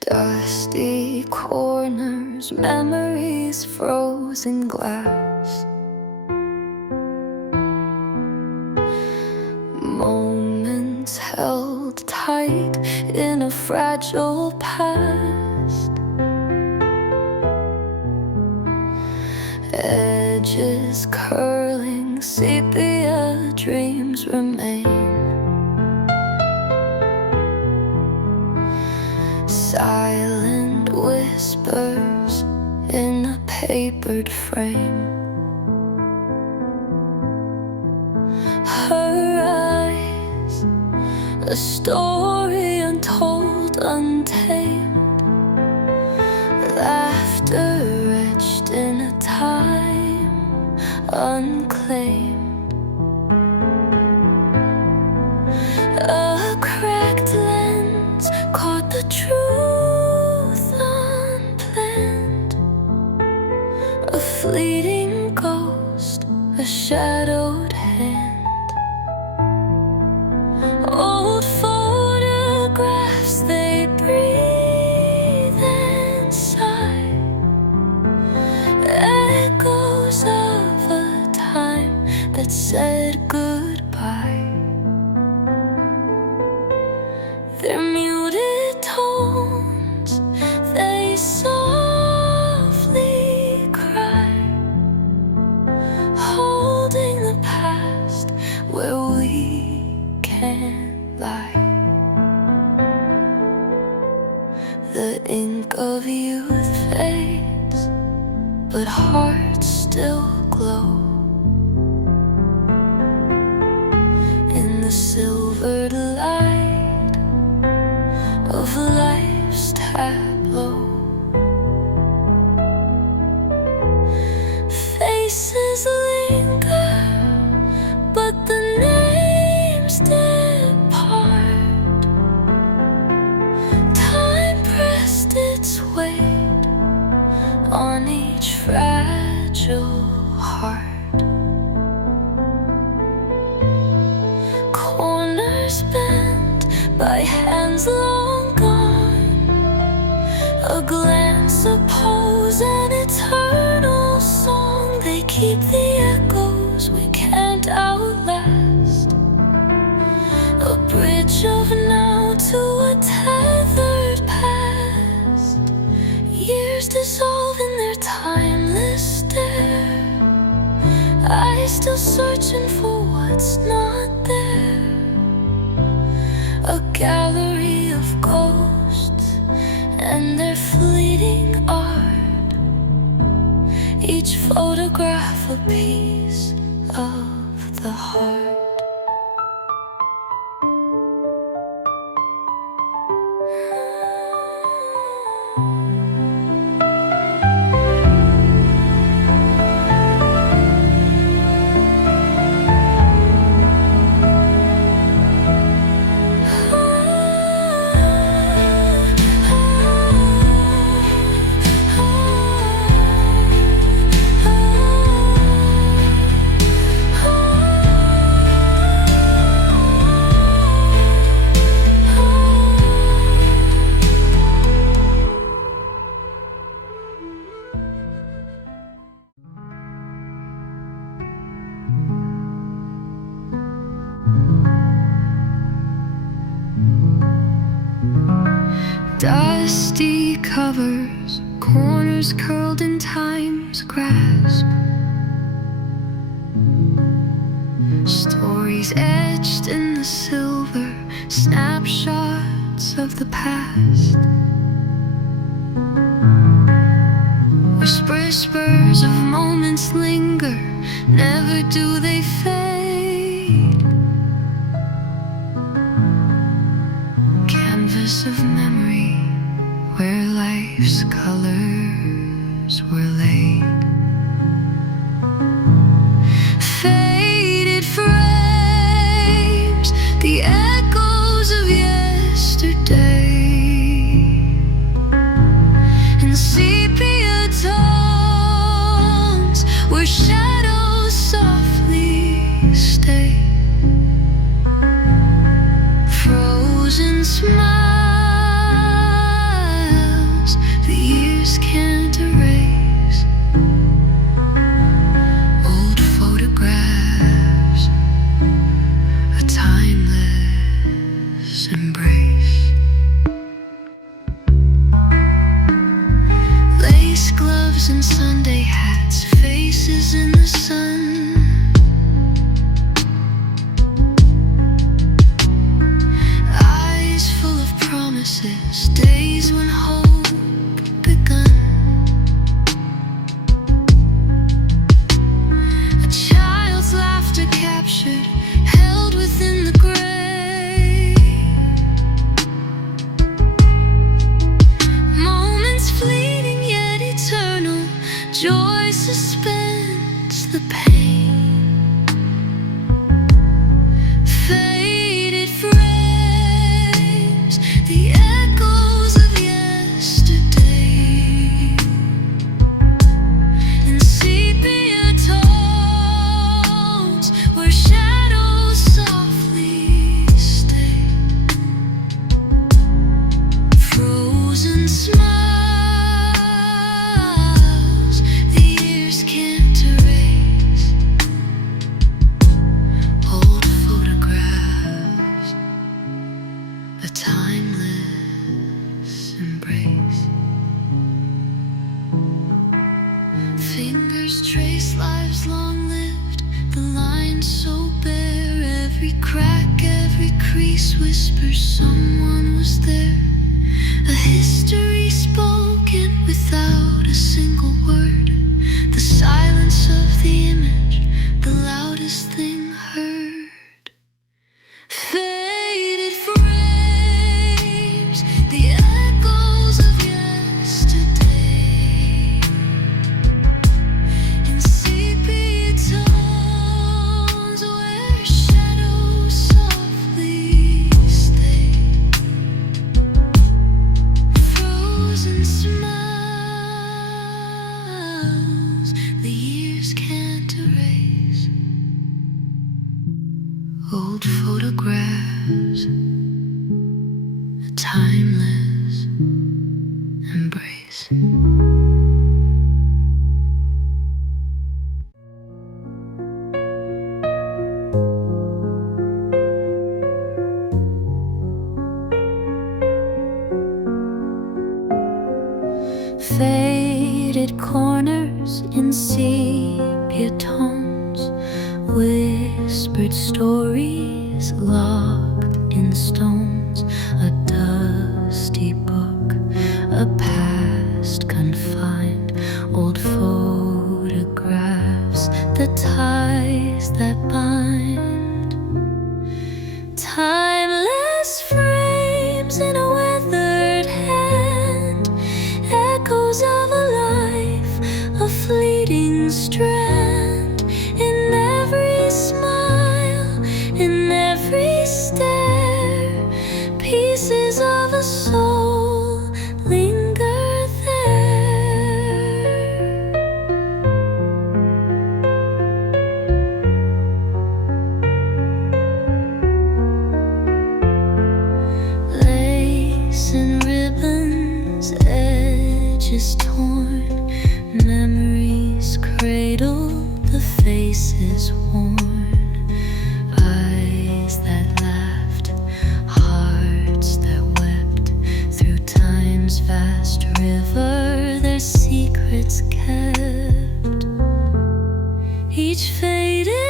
Dusty corners, memories frozen glass, moments held tight in a fragile past, edges curling, sepia dreams remain. Silent whispers in a papered frame. Her eyes, a story untold, untamed, laughter etched in a time unclaimed. A cracked lens caught the truth unplanned. A fleeting ghost, a shadowed hand. Old photographs, they breathe and sigh, echoes of a time that said goodbye. Their muted tones, they softly cry, holding the past where we can't lie. The ink of youth fades, but hearts still glow in the silvered light of life's tableau. Faces linger, but the names depart. Time pressed its weight on each fragile heart. Corners bent by hands long gone, a glance, a pose, an eternal song. They keep the echoes we can't outlast, a bridge of now to a tethered past. Years dissolve in their timeless stare, eyes still searching for what's not there. A gallery of ghosts and their fleeting art, each photograph a piece of the heart. Dusty covers, corners curled in time's grasp, stories etched in the silver, snapshots of the past. Whispers of moments linger, never do they fade. Canvas of memory where life's colors were laid. Faded frames, the echoes of yesterday, and sepia tones where shadows softly stay. Frozen smiles shoes and Sunday hats, faces in the sun. Eyes full of promises, days when hope begun. A child's laughter captured, held within the grave. Moments fleeting yet eternal, joy suspends the pain. Faded frames, the echoes of yesterday. In sepia tones, where shadows softly stay. Frozen smiles, the years can't erase. Old photographs, a timeless embrace. Fingers trace lives long lived, the lines so bare. Every crack, every crease whispers someone was there. A history spoken without a single word. The silence of the image, the loudest thing heard. Faded frames, the echoes of yesterday. In sepia tones, where shadows softly stay. Frozen smiles, the years can't erase. Old photographs, a timeless embrace. Faded corners in sepia tones, whispered stories locked in stones. A dusty book, a past confined, old photographs, the ties that bind. Timeless frames in a weathered hand, echoes of a life, a fleeting strand. In every smile, in every stare, pieces of a soul linger there. Lace and ribbons, edges torn, memories cradle, the faces worn. Eyes that laughed, hearts that wept, through time's vast river, their secrets kept. Each faded